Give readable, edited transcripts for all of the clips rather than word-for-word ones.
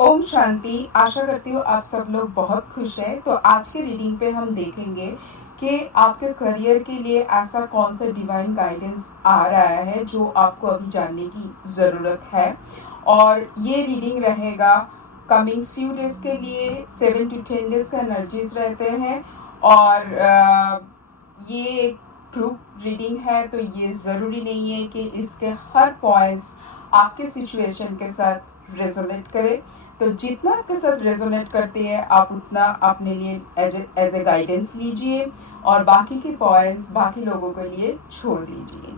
ओम शांति। आशा करती हूँ आप सब लोग बहुत खुश हैं। तो आज के रीडिंग पे हम देखेंगे कि आपके करियर के लिए ऐसा कौन सा डिवाइन गाइडेंस आ रहा है जो आपको अभी जानने की ज़रूरत है। और ये रीडिंग रहेगा कमिंग फ्यू डेज के लिए, 7 to 10 डेज का एनर्जीज रहते हैं। और ये एक प्रूफ रीडिंग है, तो ये ज़रूरी नहीं है कि इसके हर पॉइंट्स आपके सिचुएशन के साथ रेजोनेट करे। तो जितना आपके साथ रेजोनेट करती है आप उतना अपने लिए एज ए गाइडेंस लीजिए और बाकी के पॉइंट्स बाकी लोगों के लिए छोड़ दीजिए।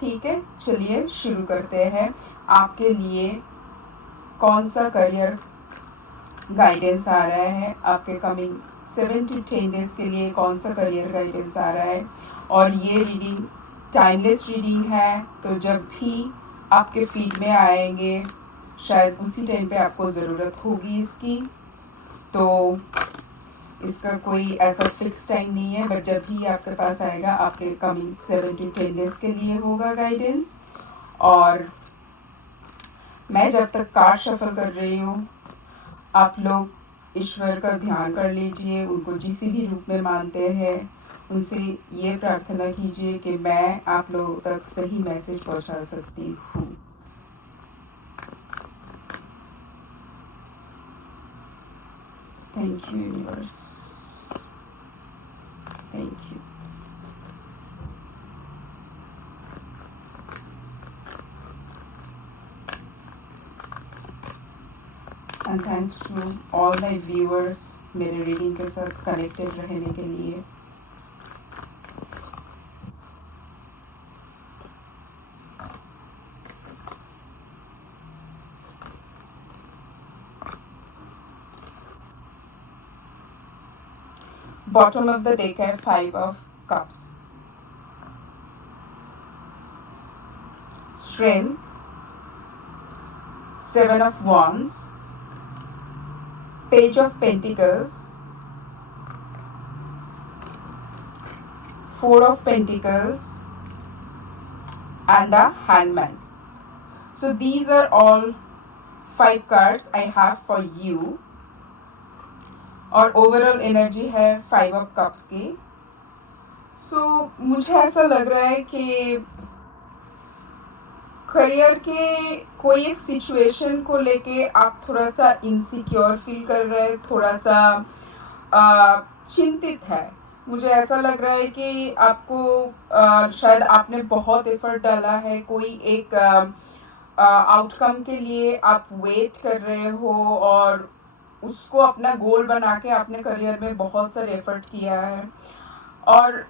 ठीक है, चलिए शुरू करते हैं। आपके लिए कौन सा करियर गाइडेंस आ रहा है, आपके कमिंग 7 to 10 डेज के लिए कौन सा करियर गाइडेंस आ रहा है। और ये रीडिंग टाइमलेस रीडिंग है, तो जब भी आपके फीड में आएंगे शायद उसी टाइम पे आपको ज़रूरत होगी इसकी। तो इसका कोई ऐसा फिक्स टाइम नहीं है, बट जब भी आपके पास आएगा आपके कमिंग 7 to 10 डेज के लिए होगा गाइडेंस। और मैं जब तक कार्ड शफल कर रही हूँ आप लोग ईश्वर का ध्यान कर लीजिए, उनको जिस भी रूप में मानते हैं उनसे ये प्रार्थना कीजिए कि मैं आप लोगों तक सही मैसेज पहुंचा सकती हूँ। Thank you universe, thank you. And thanks to all my viewers मेरे रीडिंग के साथ कनेक्टेड रहने के लिए। बॉटम ऑफ द डेक है 5 of cups, strength, 7 of wands, page of pentacles, 4 of pentacles and the hangman. So these are all 5 cards I have for you. और overall energy है 5 of cups की। सो मुझे ऐसा लग रहा है कि करियर के कोई एक सिचुएशन को लेके आप थोड़ा सा इनसिक्योर फील कर रहे हैं, थोड़ा सा चिंतित है। मुझे ऐसा लग रहा है कि आपको शायद आपने बहुत एफर्ट डाला है, कोई एक आउटकम के लिए आप वेट कर रहे हो और उसको अपना गोल बना के आपने करियर में बहुत सारे एफर्ट किया है और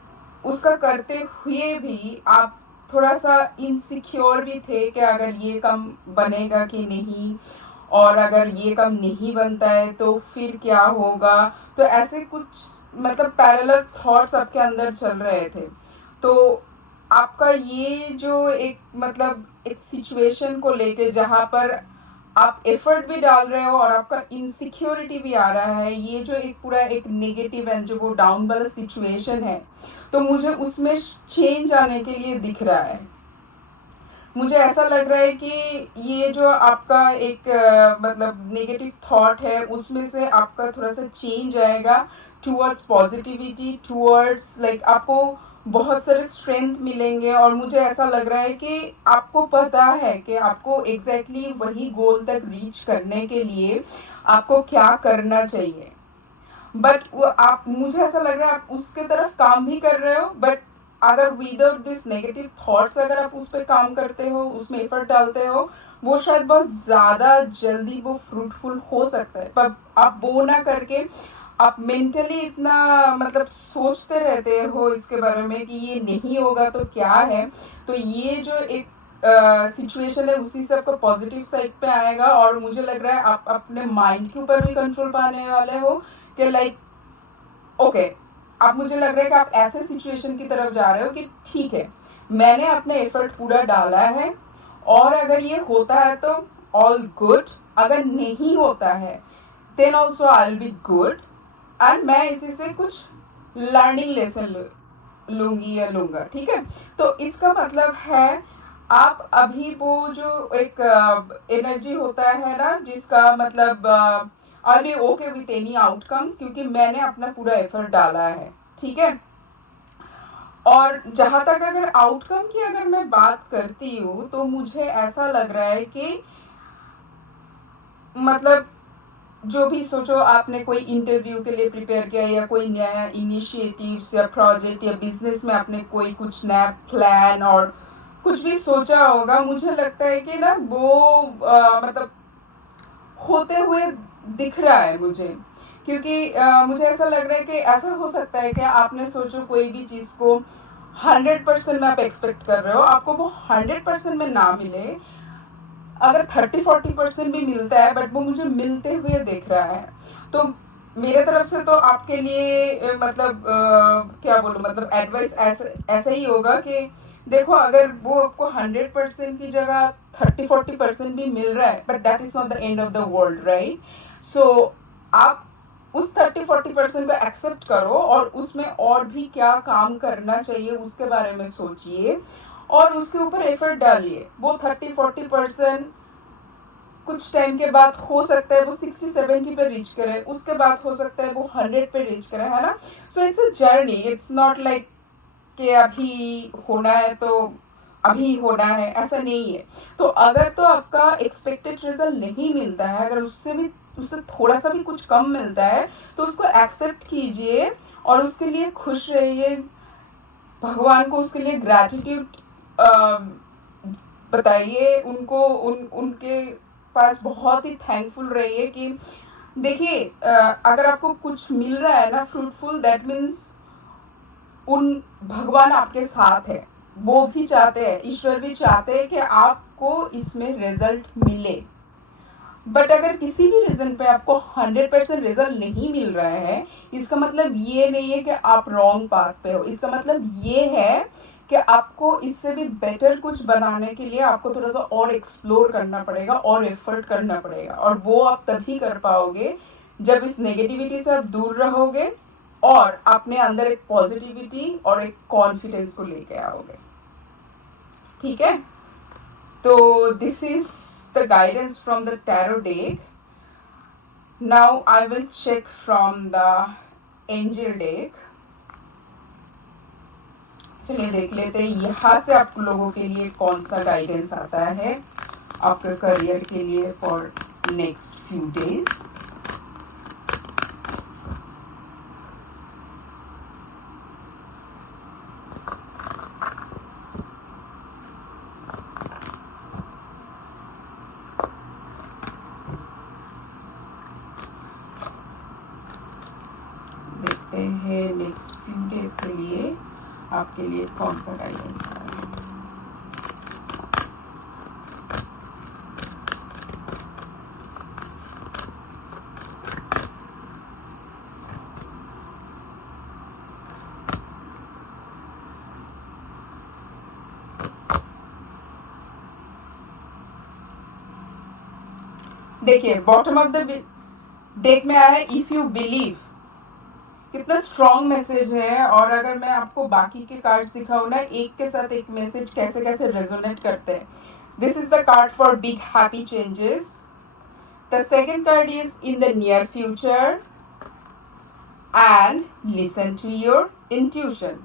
उसका करते हुए भी आप थोड़ा सा इनसिक्योर भी थे कि अगर ये काम बनेगा कि नहीं, और अगर ये काम नहीं बनता है तो फिर क्या होगा। तो ऐसे कुछ मतलब पैरेलल थॉट्स आपके अंदर चल रहे थे। तो आपका ये जो एक मतलब एक सिचुएशन को लेके जहाँ पर आप एफर्ट भी डाल रहे हो और आपका इनसिक्योरिटी भी आ रहा है, ये जो एक पूरा एक नेगेटिव एंड जो वो डाउन वाला सिचुएशन है, तो मुझे उसमें चेंज आने के लिए दिख रहा है। मुझे ऐसा लग रहा है कि ये जो आपका एक मतलब नेगेटिव थॉट है उसमें से आपका थोड़ा सा चेंज आएगा टूवर्ड्स पॉजिटिविटी, टूवर्ड्स लाइक आपको बहुत सारे स्ट्रेंथ मिलेंगे। और मुझे ऐसा लग रहा है कि आपको पता है कि आपको एग्जैक्टली वही गोल तक रीच करने के लिए आपको क्या करना चाहिए। बट आप मुझे ऐसा लग रहा है आप उसके तरफ काम भी कर रहे हो, बट अगर विदाउट दिस नेगेटिव थॉट्स अगर आप उस पर काम करते हो, उसमें एफर्ट डालते हो, वो शायद बहुत ज़्यादा जल्दी वो फ्रूटफुल हो सकता है। पर आप वो ना करके आप मेंटली इतना मतलब सोचते रहते हो इसके बारे में कि ये नहीं होगा तो क्या है। तो ये जो एक सिचुएशन है उसी से आपका पॉजिटिव साइड पे आएगा और मुझे लग रहा है आप अपने माइंड के ऊपर भी कंट्रोल पाने वाले हो कि लाइक ओके, अब मुझे लग रहा है कि आप ऐसे सिचुएशन की तरफ जा रहे हो कि ठीक है, मैंने अपने एफर्ट पूरा डाला है और अगर ये होता है तो ऑल गुड, अगर नहीं होता है then also I will be good and मैं इसी से कुछ लर्निंग लेसन लूंगी या लूंगा। ठीक है, तो इसका मतलब है आप अभी वो जो एक एनर्जी होता है ना, जिसका मतलब I be okay with any outcomes, क्योंकि मैंने अपना पूरा एफर्ट डाला है, ठीक है। और जहां तक अगर आउटकम की अगर मैं बात करती हूँ, तो मुझे ऐसा लग रहा है कि मतलब जो भी सोचो, आपने कोई इंटरव्यू के लिए प्रिपेयर किया या कोई नया इनिशिएटिव्स या प्रोजेक्ट या बिजनेस में आपने कोई कुछ नया प्लान और कुछ भी सोचा होगा, मुझे लगता है कि ना वो मतलब होते हुए दिख रहा है मुझे। क्योंकि मुझे ऐसा लग रहा है कि ऐसा हो सकता है कि आपने सोचो कोई भी चीज़ को 100% में आप एक्सपेक्ट कर रहे हो, आपको वो 100% में ना मिले, अगर 30-40% भी मिलता है, बट वो मुझे मिलते हुए दिख रहा है। तो मेरे तरफ से तो आपके लिए मतलब क्या बोलूँ, मतलब एडवाइस ऐसा ही होगा कि देखो, अगर वो आपको 100% की जगह 30-40% भी मिल रहा है, but that is not the end of the world, right. So आप उस 30-40% को एक्सेप्ट करो और उसमें और भी क्या काम करना चाहिए उसके बारे में सोचिए और उसके ऊपर एफर्ट डालिए। वो 30-40% कुछ टाइम के बाद हो सकता है वो 60-70 पे रीच करे, उसके बाद हो सकता है वो 100 पे रीच करे, है ना। So it's a journey, it's not like कि अभी होना है तो अभी होना है, ऐसा नहीं है। तो अगर तो आपका एक्सपेक्टेड रिजल्ट नहीं मिलता है, अगर उससे थोड़ा सा भी कुछ कम मिलता है, तो उसको एक्सेप्ट कीजिए और उसके लिए खुश रहिए, भगवान को उसके लिए ग्रैटिट्यूड बताइए, उनको उनके पास बहुत ही थैंकफुल रहिए कि देखिए, अगर आपको कुछ मिल रहा है ना फ्रूटफुल, दैट मीन्स उन भगवान आपके साथ है। वो भी चाहते हैं, ईश्वर भी चाहते हैं कि आपको इसमें रिजल्ट मिले। बट अगर किसी भी रीजन पे आपको 100% रिजल्ट नहीं मिल रहा है, इसका मतलब ये नहीं है कि आप रॉन्ग पाथ पे हो। इसका मतलब ये है कि आपको इससे भी बेटर कुछ बनाने के लिए आपको थोड़ा सा और एक्सप्लोर करना पड़ेगा और एफर्ट करना पड़ेगा, और वो आप तभी कर पाओगे जब इस नेगेटिविटी से आप दूर रहोगे और अपने अंदर एक पॉजिटिविटी और एक कॉन्फिडेंस को लेके आओगे, ठीक है। तो this is the guidance from the tarot deck. Now I will check from the angel deck. चलिए देख लेते हैं यहाँ से आप लोगों के लिए कौन सा गाइडेंस आता है आपके करियर के लिए फॉर नेक्स्ट फ्यू डेज। देखते हैं नेक्स्ट फ्यू डेज के लिए आपके लिए कौन सा गाइडेंस आ रहा है। देखिए, बॉटम ऑफ द डेक में आया है इफ यू बिलीव। कितना स्ट्रॉन्ग मैसेज है। और अगर मैं आपको बाकी के कार्ड्स दिखाऊं ना, एक के साथ एक मैसेज कैसे कैसे रेजोनेट करते हैं। This is the card for big happy changes. The second card is in the near future and listen to your intuition.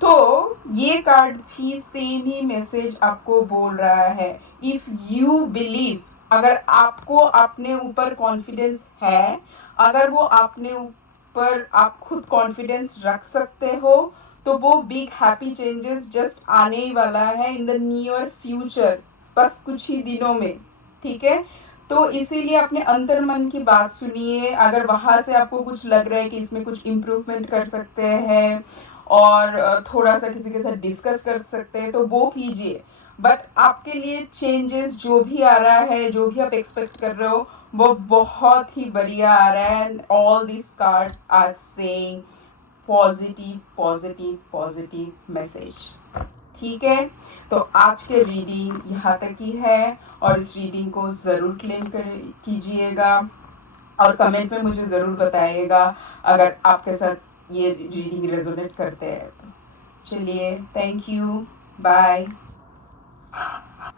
तो ये कार्ड भी सेम ही मैसेज आपको बोल रहा है। इफ यू बिलीव, अगर आपको अपने ऊपर कॉन्फिडेंस है, अगर वो अपने ऊपर आप खुद कॉन्फिडेंस रख सकते हो, तो वो बिग हैप्पी चेंजेस जस्ट आने ही वाला है इन द नियर फ्यूचर, बस कुछ ही दिनों में, ठीक है। तो इसीलिए अपने अंतर मन की बात सुनिए। अगर वहां से आपको कुछ लग रहा है कि इसमें कुछ इम्प्रूवमेंट कर सकते हैं और थोड़ा सा किसी के साथ डिस्कस कर सकते हैं, तो वो कीजिए। बट आपके लिए चेंजेस जो भी आ रहा है, जो भी आप एक्सपेक्ट कर रहे हो, वो बहुत ही बढ़िया आ रहा है। And all these cards are saying positive positive positive message, ठीक है। तो आज के रीडिंग यहाँ तक ही है और इस रीडिंग को ज़रूर क्लेम कीजिएगा और कमेंट में मुझे ज़रूर बताइएगा अगर आपके साथ ये रीडिंग रेजोनेट करते हैं तो। चलिए, थैंक यू, बाय।